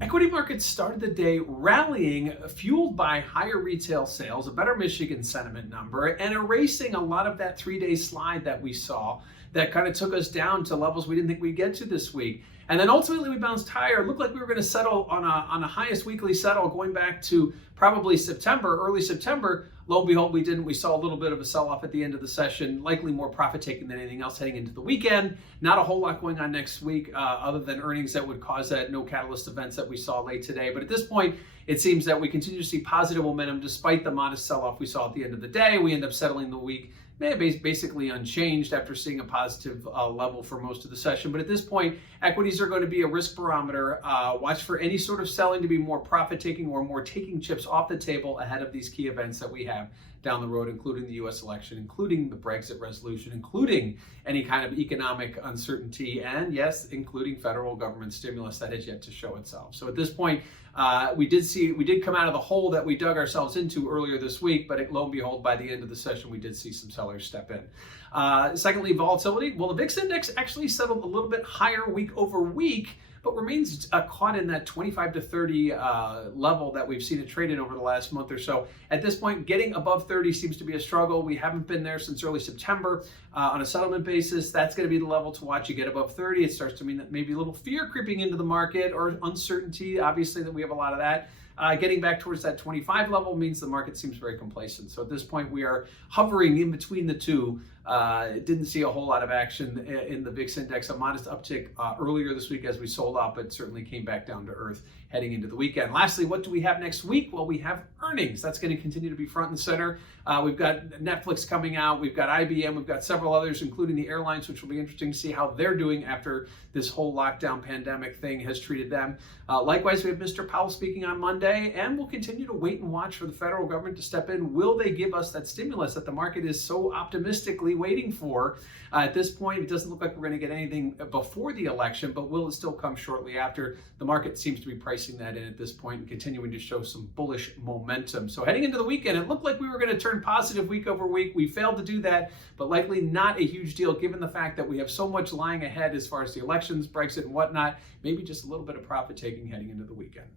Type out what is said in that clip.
Equity markets started the day rallying, fueled by higher retail sales, a better Michigan sentiment number, and erasing a lot of that 3-day slide that we saw that kind of took us down to levels we didn't think we'd get to this week. And then ultimately we bounced higher. It looked like we were going to settle on a highest weekly settle going back to probably September, early September. Lo and behold, we didn't. We saw a little bit of a sell-off at the end of the session, likely more profit-taking than anything else heading into the weekend. Not a whole lot going on next week other than earnings that would cause that, no catalyst events that we saw late today. But at this point, it seems that we continue to see positive momentum despite the modest sell-off we saw at the end of the day. We end up settling the week basically unchanged after seeing a positive level for most of the session. But at this point, equities are going to be a risk barometer. Watch for any sort of selling to be more profit-taking or more taking chips off the table ahead of these key events that we have down the road, including the U.S. election, including the Brexit resolution, including any kind of economic uncertainty, and yes, including federal government stimulus that has yet to show itself. So at this point, we did come out of the hole that we dug ourselves into earlier this week, but lo and behold, by the end of the session, we did see some sellers step in. Secondly, volatility. Well, the VIX index actually settled a little bit higher week over week, but remains caught in that 25 to 30 level that we've seen it traded over the last month or so. At this point, getting above 30 seems to be a struggle. We haven't been there since early September. On a settlement basis, that's going to be the level to watch. You get above 30, it starts to mean that maybe a little fear creeping into the market or uncertainty, obviously, that we have a lot of that. Getting back towards that 25 level means the market seems very complacent. So at this point, we are hovering in between the two. Didn't see a whole lot of action in the VIX index. A modest uptick earlier this week as we sold off, but certainly came back down to earth heading into the weekend. Lastly, what do we have next week? Well, we have earnings. That's going to continue to be front and center. We've got Netflix coming out. We've got IBM. We've got several others, including the airlines, which will be interesting to see how they're doing after this whole lockdown pandemic thing has treated them. Likewise, we have Mr. Powell speaking on Monday, and we'll continue to wait and watch for the federal government to step in. Will they give us that stimulus that the market is so optimistically waiting for? At this point, it doesn't look like we're going to get anything before the election, but will it still come shortly after? The market seems to be pricing that in at this point and continuing to show some bullish momentum. So heading into the weekend, it looked like we were going to turn positive week over week. We failed to do that, but likely not a huge deal given the fact that we have so much lying ahead as far as the elections, Brexit, and whatnot. Maybe just a little bit of profit taking heading into the weekend.